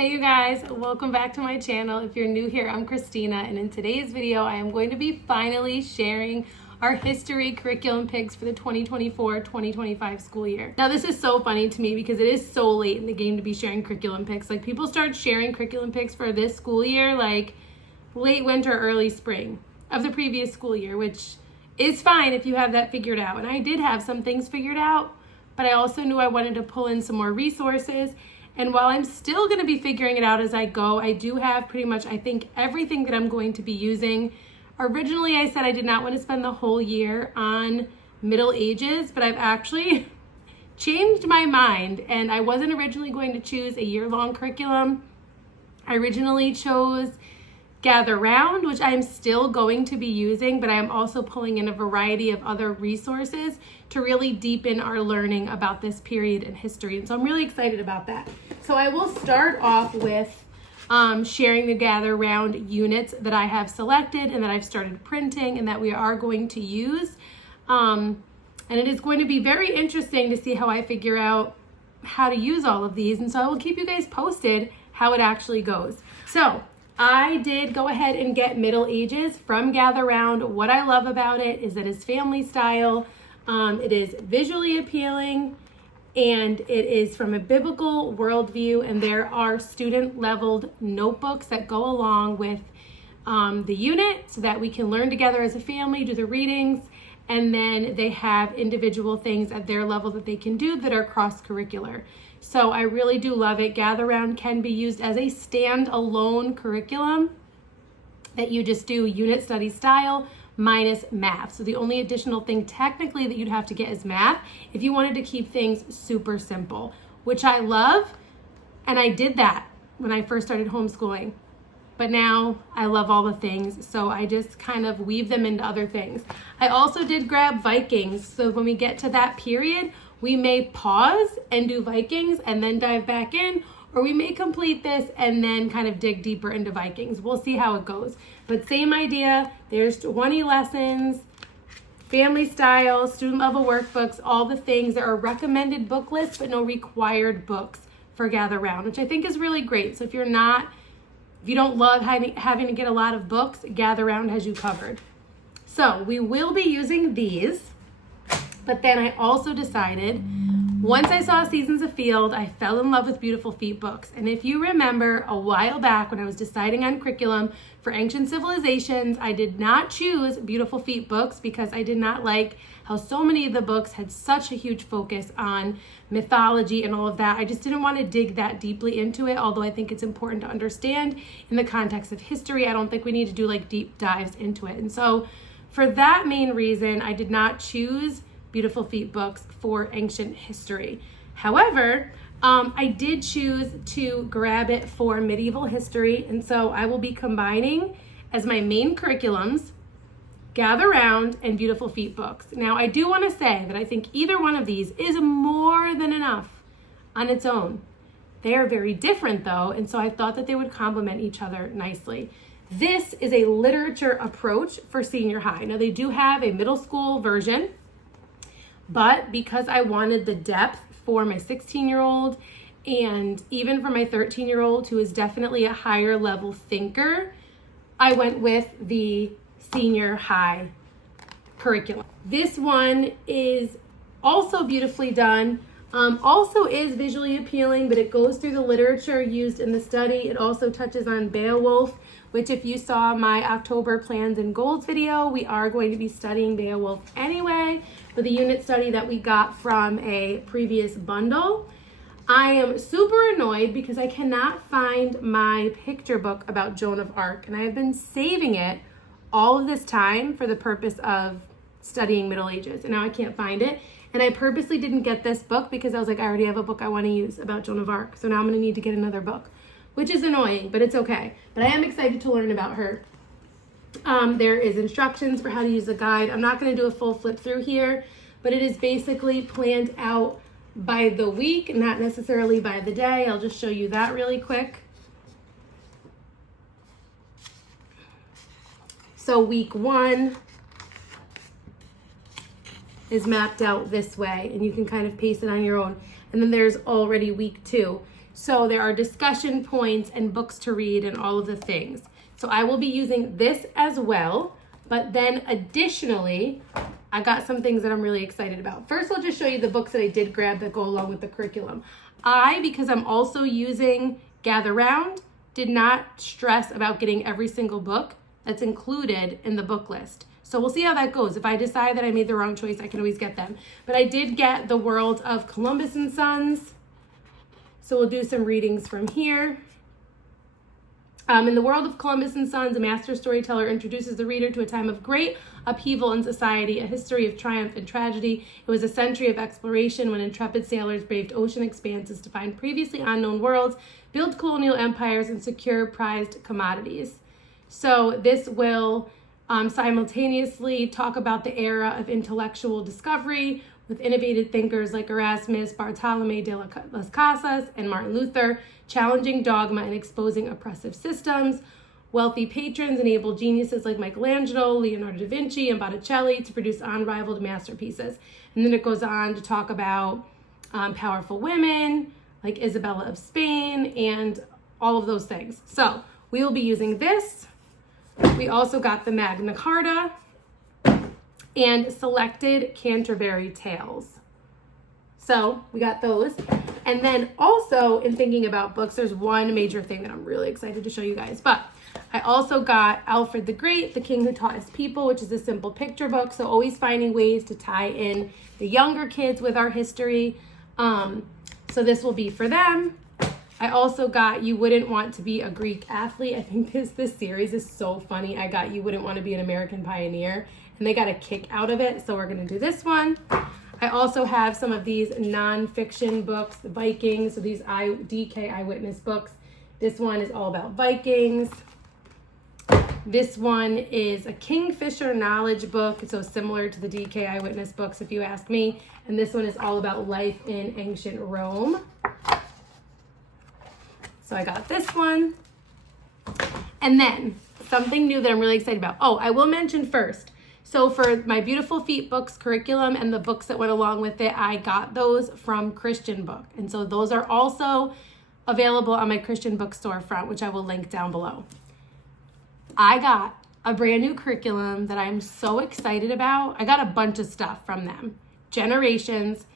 Hey you guys, welcome back to my channel. If you're new here, I'm Christina, and in today's video I am going to be finally sharing our history curriculum picks for the 2024-2025 school year. Now this is so funny to me because it is so late in the game to be sharing curriculum picks. Like, people start sharing curriculum picks for this school year like late winter, early spring of the previous school year, which is fine if you have that figured out. And I did have some things figured out, but I also knew I wanted to pull in some more resources. And while I'm still going to be figuring it out as I go, I do have pretty much, I think, everything that I'm going to be using. Originally, I said I did not want to spend the whole year on Middle Ages, but I've actually changed my mind, and I wasn't originally going to choose a year-long curriculum. I originally chose Gather Round, which I'm still going to be using, but I am also pulling in a variety of other resources to really deepen our learning about this period in history. And so I'm really excited about that. So I will start off with sharing the Gather Round units that I have selected and that I've started printing and that we are going to use. And it is going to be very interesting to see how I figure out how to use all of these. And so I will keep you guys posted how it actually goes. So I did go ahead and get Middle Ages from Gather Round. What I love about it is that it's family style. It is visually appealing, and it is from a biblical worldview, and there are student-leveled notebooks that go along with the unit so that we can learn together as a family, do the readings, and then they have individual things at their level that they can do that are cross-curricular. So I really do love it. Gather Round can be used as a stand-alone curriculum that you just do unit study style minus math. So the only additional thing technically that you'd have to get is math if you wanted to keep things super simple, which I love. And I did that when I first started homeschooling. But now I love all the things, so I just kind of weave them into other things. I also did grab Vikings, so when we get to that period, we may pause and do Vikings and then dive back in, or we may complete this and then kind of dig deeper into Vikings. We'll see how it goes. But same idea, there's 20 lessons, family style, student level workbooks, all the things. There are recommended book lists, but no required books for Gather Round, which I think is really great. So if you don't love having to get a lot of books, Gather Round has you covered. So we will be using these, but then I also decided, once I saw Seasons of Field, I fell in love with Beautiful Feet books. And if you remember a while back when I was deciding on curriculum for Ancient Civilizations, I did not choose Beautiful Feet books because I did not like how so many of the books had such a huge focus on mythology and all of that. I just didn't want to dig that deeply into it, although I think it's important to understand in the context of history. I don't think we need to do like deep dives into it. And so for that main reason, I did not choose Beautiful Feet books for ancient history. However, I did choose to grab it for medieval history, and so I will be combining as my main curriculums Gather Round and Beautiful Feet books. Now, I do want to say that I think either one of these is more than enough on its own. They are very different though, and so I thought that they would complement each other nicely. This is a literature approach for senior high. Now, they do have a middle school version, but because I wanted the depth for my 16-year-old and even for my 13-year-old, who is definitely a higher level thinker, I went with the senior high curriculum. This one is also beautifully done, also is visually appealing, but it goes through the literature used in the study. It also touches on Beowulf, which if you saw my October plans and goals video, we are going to be studying Beowulf anyway, for the unit study that we got from a previous bundle. I am super annoyed because I cannot find my picture book about Joan of Arc, and I have been saving it all of this time for the purpose of studying Middle Ages, and now I can't find it. And I purposely didn't get this book because I was like, I already have a book I want to use about Joan of Arc, so now I'm going to need to get another book, which is annoying, but it's okay. But I am excited to learn about her. There is instructions for how to use the guide. I'm not going to do a full flip through here, but it is basically planned out by the week, not necessarily by the day. I'll just show you that really quick. So week 1 is mapped out this way, and you can kind of pace it on your own. And then there's already week 2. So there are discussion points and books to read and all of the things. So I will be using this as well, but then additionally, I got some things that I'm really excited about. First, I'll just show you the books that I did grab that go along with the curriculum. Because I'm also using Gather Round, did not stress about getting every single book that's included in the book list. So we'll see how that goes. If I decide that I made the wrong choice, I can always get them. But I did get The World of Columbus and Sons. So we'll do some readings from here. In The World of Columbus and Sons, a master storyteller introduces the reader to a time of great upheaval in society, a history of triumph and tragedy. It was a century of exploration when intrepid sailors braved ocean expanses to find previously unknown worlds, build colonial empires, and secure prized commodities. So this will simultaneously talk about the era of intellectual discovery with innovative thinkers like Erasmus, Bartolome de las Casas, and Martin Luther, challenging dogma and exposing oppressive systems. Wealthy patrons enabled geniuses like Michelangelo, Leonardo da Vinci, and Botticelli to produce unrivaled masterpieces. And then it goes on to talk about powerful women like Isabella of Spain and all of those things. So we will be using this. We also got the Magna Carta and selected Canterbury Tales. So we got those. And then also in thinking about books, there's one major thing that I'm really excited to show you guys. But I also got Alfred the Great, The King Who Taught His People, which is a simple picture book. So always finding ways to tie in the younger kids with our history. So this will be for them. I also got You Wouldn't Want to Be a Greek Athlete. I think this series is so funny. I got You Wouldn't Want to Be an American Pioneer, and they got a kick out of it. So we're going to do this one. I also have some of these nonfiction books, the Vikings. So these DK Eyewitness books. This one is all about Vikings. This one is a Kingfisher knowledge book. So similar to the DK Eyewitness books, if you ask me. And this one is all about life in ancient Rome. So I got this one. And then something new that I'm really excited about. Oh, I will mention first. So for my Beautiful Feet books curriculum and the books that went along with it, I got those from Christian Book. And so those are also available on my Christian Book storefront, which I will link down below. I got a brand new curriculum that I'm so excited about. I got a bunch of stuff from them. Generations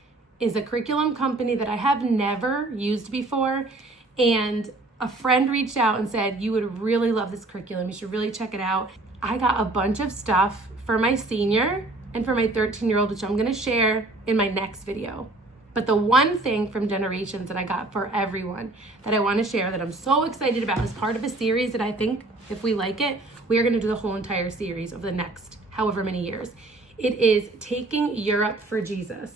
is a curriculum company that I have never used before. And a friend reached out and said, you would really love this curriculum. You should really check it out. I got a bunch of stuff for my senior and for my 13-year-old, which I'm going to share in my next video. But the one thing from Generations that I got for everyone that I want to share that I'm so excited about as part of a series that I think if we like it, we are going to do the whole entire series over the next however many years. It is Taking Europe for Jesus.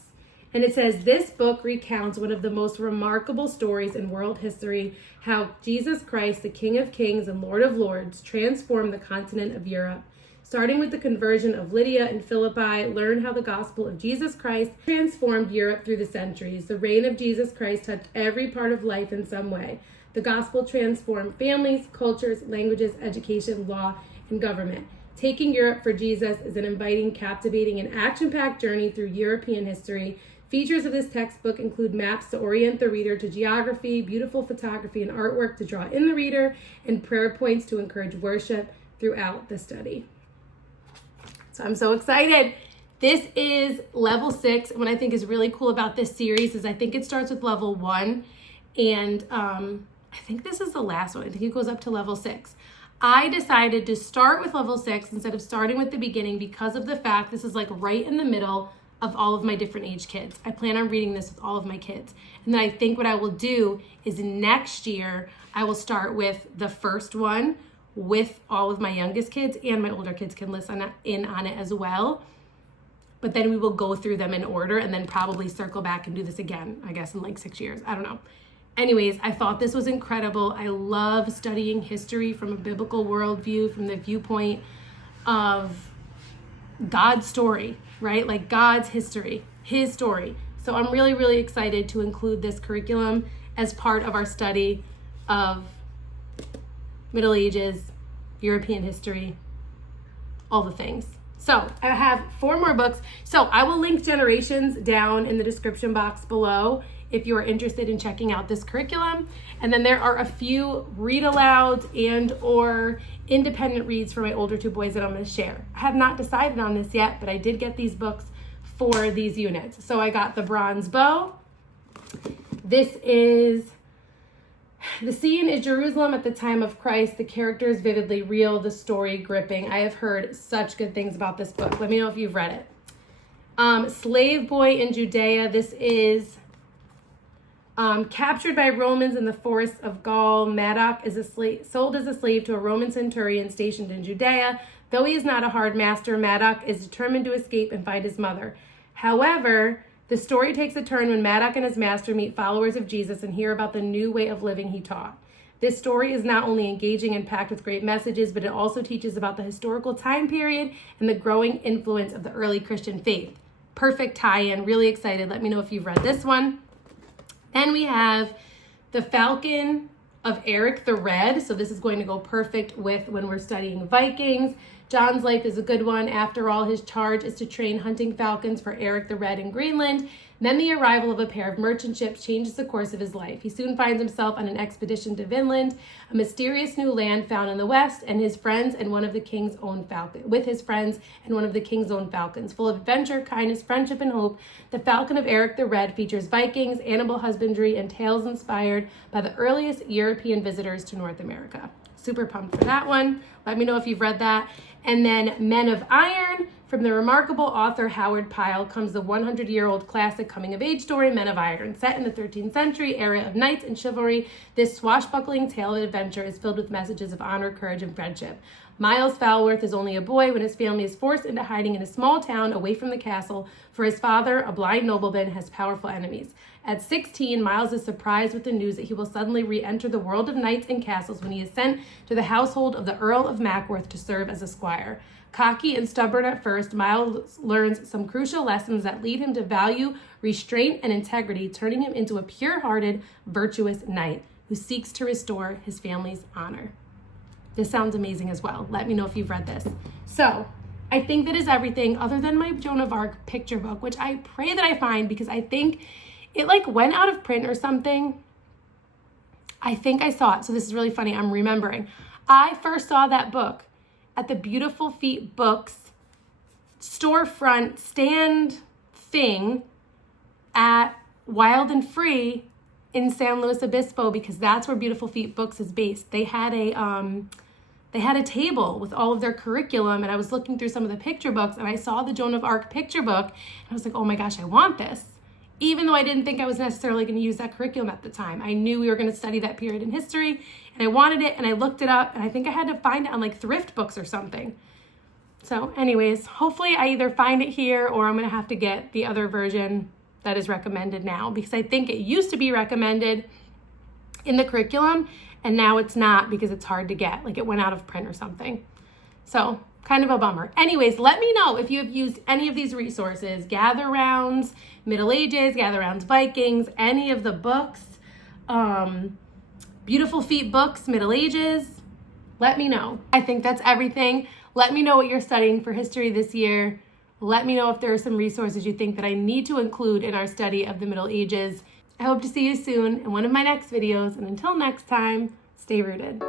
And it says, this book recounts one of the most remarkable stories in world history, how Jesus Christ, the King of Kings and Lord of Lords, transformed the continent of Europe. Starting with the conversion of Lydia and Philippi, learn how the gospel of Jesus Christ transformed Europe through the centuries. The reign of Jesus Christ touched every part of life in some way. The gospel transformed families, cultures, languages, education, law, and government. Taking Europe for Jesus is an inviting, captivating, and action-packed journey through European history. Features of this textbook include maps to orient the reader to geography, beautiful photography and artwork to draw in the reader, and prayer points to encourage worship throughout the study. So I'm so excited. This is level 6. What I think is really cool about this series is I think it starts with level 1, and I think this is the last one. I think it goes up to level 6. I decided to start with level 6 instead of starting with the beginning because of the fact this is like right in the middle of all of my different age kids. I plan on reading this with all of my kids. And then I think what I will do is next year, I will start with the first one with all of my youngest kids, and my older kids can listen in on it as well. But then we will go through them in order and then probably circle back and do this again, I guess in like 6 years. I don't know. Anyways, I thought this was incredible. I love studying history from a biblical worldview, from the viewpoint of God's story, right? Like God's history, his story. So I'm really, really excited to include this curriculum as part of our study of Middle Ages, European history, all the things. So I have 4 more books. So I will link Generations down in the description box below if you are interested in checking out this curriculum. And then there are a few read alouds and or independent reads for my older 2 boys that I'm going to share. I have not decided on this yet, but I did get these books for these units. So I got The Bronze Bow. This is the scene is Jerusalem at the time of Christ. The characters vividly real, the story gripping. I have heard such good things about this book. Let me know if you've read it. Slave Boy in Judea. This is captured by Romans in the forests of Gaul. Maddox is sold as a slave to a Roman centurion stationed in Judea. Though he is not a hard master, Maddox is determined to escape and find his mother. However, the story takes a turn when Maddox and his master meet followers of Jesus and hear about the new way of living he taught. This story is not only engaging and packed with great messages, but it also teaches about the historical time period and the growing influence of the early Christian faith. Perfect tie-in. Really excited. Let me know if you've read this one. Then we have The Falcon of Eric the Red. So this is going to go perfect with when we're studying Vikings. John's life is a good one. After all, his charge is to train hunting falcons for Eric the Red in Greenland. Then the arrival of a pair of merchant ships changes the course of his life. He soon finds himself on an expedition to Vinland, a mysterious new land found in the west, and his friends and one of the king's own falcons. Full of adventure, kindness, friendship, and hope, The Falcon of Eric the Red features Vikings, animal husbandry, and tales inspired by the earliest European visitors to North America. Super pumped for that one. Let me know if you've read that. And then Men of Iron, from the remarkable author Howard Pyle, comes the 100-year-old classic coming-of-age story, Men of Iron. Set in the 13th century era of knights and chivalry, this swashbuckling tale of adventure is filled with messages of honor, courage, and friendship. Miles Falworth is only a boy when his family is forced into hiding in a small town away from the castle, for his father, a blind nobleman, has powerful enemies. At 16, Miles is surprised with the news that he will suddenly re-enter the world of knights and castles when he is sent to the household of the Earl of Mackworth to serve as a squire. Cocky and stubborn at first, Miles learns some crucial lessons that lead him to value restraint and integrity, turning him into a pure-hearted, virtuous knight who seeks to restore his family's honor. This sounds amazing as well. Let me know if you've read this. So, I think that is everything other than my Joan of Arc picture book, which I pray that I find because I think it went out of print or something. I think I saw it. So this is really funny. I'm remembering. I first saw that book at the Beautiful Feet Books storefront stand thing at Wild and Free in San Luis Obispo because that's where Beautiful Feet Books is based. They had a table with all of their curriculum, and I was looking through some of the picture books, and I saw the Joan of Arc picture book, and I was like, oh my gosh, I want this. Even though I didn't think I was necessarily going to use that curriculum at the time. I knew we were going to study that period in history, and I wanted it, and I looked it up, and I think I had to find it on thrift books or something. So anyways, hopefully I either find it here or I'm going to have to get the other version that is recommended now, because I think it used to be recommended in the curriculum, and now it's not because it's hard to get. It went out of print or something. So kind of a bummer. Anyways, let me know if you have used any of these resources, Gather Rounds, Middle Ages, Gather Rounds Vikings, any of the books, Beautiful Feet Books, Middle Ages. Let me know. I think that's everything. Let me know what you're studying for history this year. Let me know if there are some resources you think that I need to include in our study of the Middle Ages. I hope to see you soon in one of my next videos, and until next time, stay rooted.